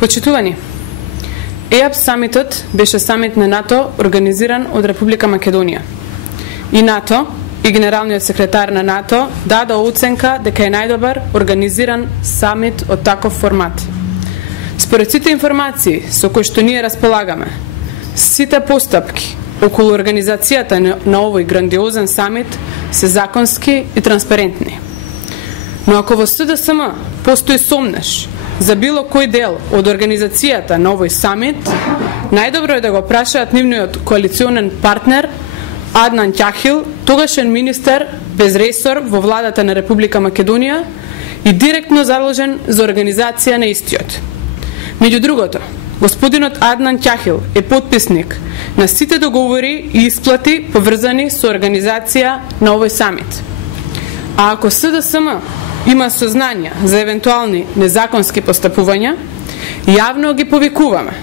Почитувани, ЕАП самитот беше самит на НАТО организиран од Република Македонија. И НАТО, и генералниот секретар на НАТО даде оценка дека е најдобар организиран самит од таков формат. Според сите информации со кои што ние располагаме, сите постапки околу организацијата на овој грандиозен самит се законски и транспарентни. Но ако во СДСМ постои сомнеш за било кој дел од организацијата на овој самит, најдобро е да го прашаат нивниот коалиционен партнер Аднан Ќахил, тогашен министер без ресор во владата на Република Македонија и директно заложен за организација на истиот. Меѓу другото, господинот Аднан Ќахил е потписник на сите договори и исплати поврзани со организација на овој самит. А ако СДСМ има сознанија за евентуални незаконски постапувања, јавно ги повикуваме.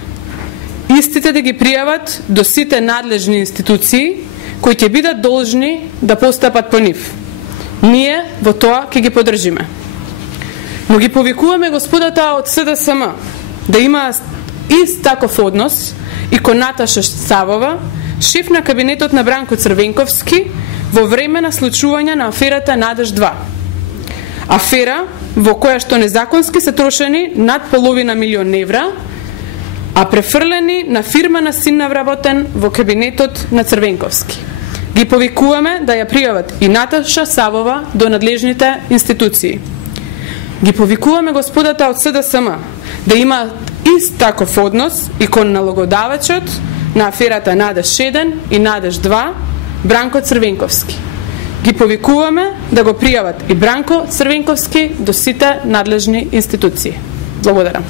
Истите да ги пријават до сите надлежни институции кои ќе бидат должни да постапат по нив. Ние во тоа ќе ги поддржиме. Но ги повикуваме господата од СДСМ да има ист таков однос и кон Наташа Савова, шеф на кабинетот на Бранко Црвенковски, во време на случување на аферата Надеж 2. Афера во која што незаконски се трошени над половина милион евра, а префрлени на фирма на син навработен во кабинетот на Црвенковски. Ги повикуваме да ја пријават и Наташа Савова до надлежните институции. Ги повикуваме господата од СДСМ да имаат ист таков однос и кон налогодавачот на аферата Надеж 1 и Надеж 2, Бранко Црвенковски. Ги повикуваме да го пријават и Бранко Црвенковски до сите надлежни институции. Благодарам.